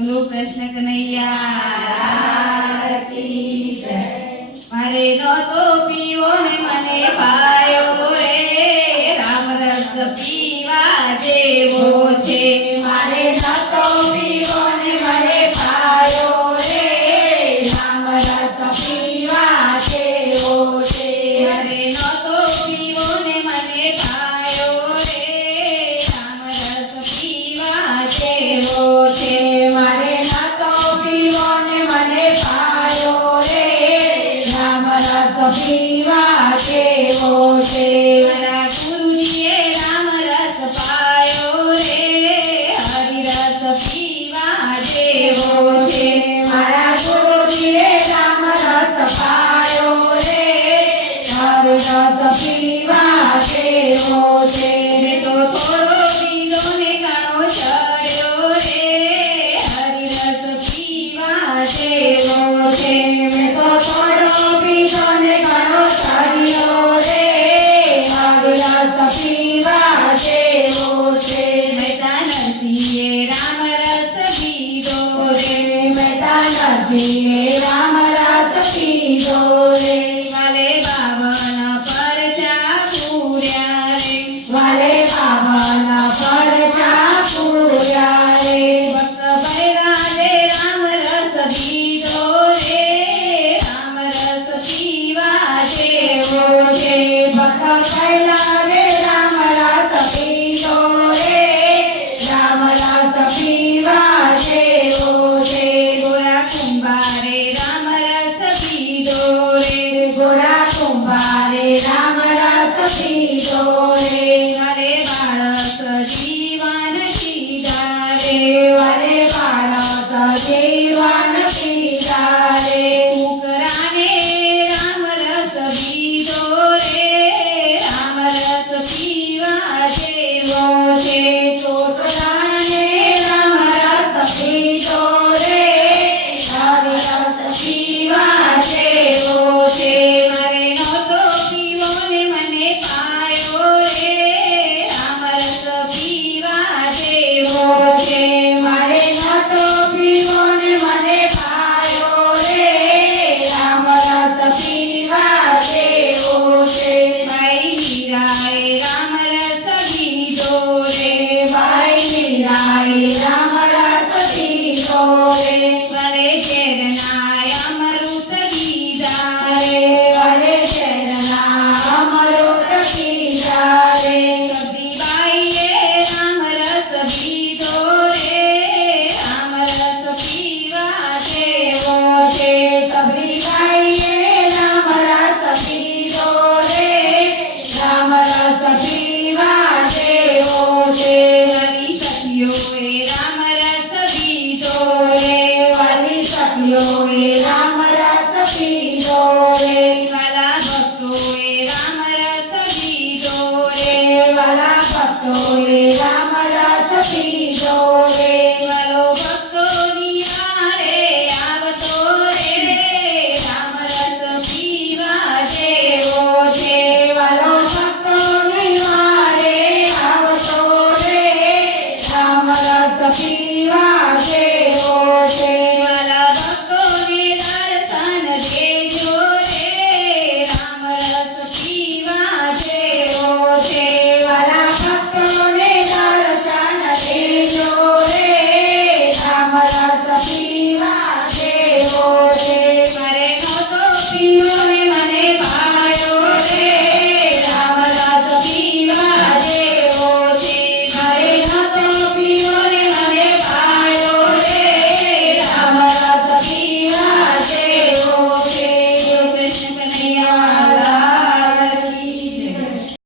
બોલો કૃષ્ણ કનૈયા કી જય। મારે નહોતો પીવો ને મને પાયો રે, રામ રસ પીવા જેવો છે। મારે નહોતો પીવો ને મને પાયો રે, રામ રસ પીવા જેવો છે। મારે નહોતો પીવો ને મને પાયો રે, રામ રસ પીવા જેવો છે। મારે નહોતો પીવો ને મને પાયો રે, રામ રસ પીવા જેવો છે। મારા ગુરુજીએ રામ રસ પાયો રે, હરિ રસ પીવા જેવો છે। મારા ગુરુજીએ રામ રસ પાયો રે, હરિ રસ પીવા જેવો છે। મેં તો થોડો પીધો ને ઘણો ચડ્યો રે, હરિ રસ પીવા જેવો છે। મેં તો થોડો પીધો ને ઘણો ચડ્યો રે, હરિ રસ પીવા જેવો છે। મહેતાનજીએ રામ રસ પીધો રે, મહેતાનજીએ રામ રસ પીધો રે, વાલે બાવન પરચા પૂર્યા રે, વાલે બાબાના પરચા પૂર્યા રે। ભક્ત બૈરાજે રામ રસ પીધો રે, રામ રસ પીવા જેવો છે। ભક્ત કૈલા રે રામ રસ પીધો રે, રામ રસ પીવા જેવો છે। ગોરા કુંભારે રામ રસ પીધો રે, ગોરા કુંભારે રામ રસ પીધો રે, વાલે બાળક જીવન પીધા રે, વાલે બાળક જીવન પીધા રે। કુકરાને રામ રસ પીધો રે, રામ રસ પીવા જેવો છે। છોકરાને રામ રસ પીધો રે, હરિ રસ પીવા જેવો છે। મારે નહોતો પીવો ને મને પાયો રે, રામ રસ પીવા જેવો છે। મારે નહોતો પીવો ને મને પાયો રે, રામ રસ પીવા જેવો છે। ભાઈ મીરાએ રામ રસ પીધો રે, ભાઈ મીરાએ રામ રસ પીધો રે, વરે ઝેરના અમૃત પીધા રે, અરે ઝેરના અમૃત પીધા રે। કબીરબાઈએ રામ રસ પીધો રે, રામ રસ પીવા જેવો છે। કબીરબાઈએ રામ રસ પીધો રે, રામ રસ પીવા જેવો છે। વળી સખીઓએ રામ રસ પીધો રે, વળી સખીઓએ રામ રસ પીધો રે, વાલા ભક્તોએ રામ રસ પીધો રે, વાલા ભક્તોએ રામ રસ પીધો રે, વાલો ભક્તોની વારે આવતો રે, રામ રસ પીવા જેવો છે। વાલો ભક્તોની વારે આવતો રે, રામ રસ પીવા